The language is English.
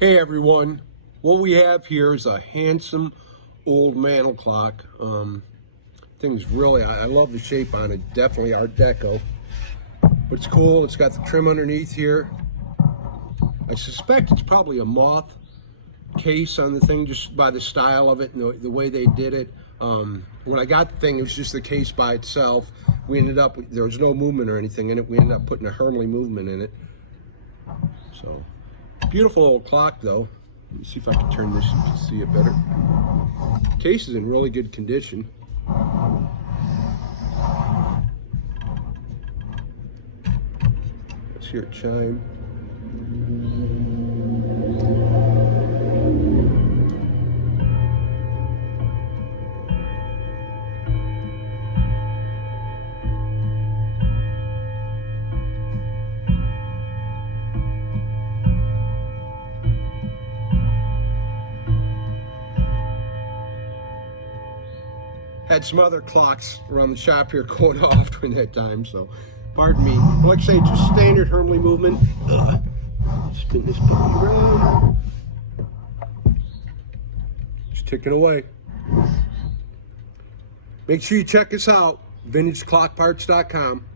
Hey everyone, what we have here is a handsome old mantel clock. Thing's really, I love the shape on it, definitely Art Deco. But it's cool, it's got the trim underneath here. I suspect it's probably a moth case on the thing just by the style of it and the way they did it. When I got the thing, it was just the case by itself. We ended up, there was no movement or anything in it. We ended up putting a Hermley movement in it. So. Beautiful old clock though. Let me see if I can turn this so you can see it better. Case is in really good condition. Let's hear it chime. Had some other clocks around the shop here going off during that time, so pardon me. Like I say, just standard Hermley movement. Spin this puppy around. Just ticking away. Make sure you check us out, vintageclockparts.com.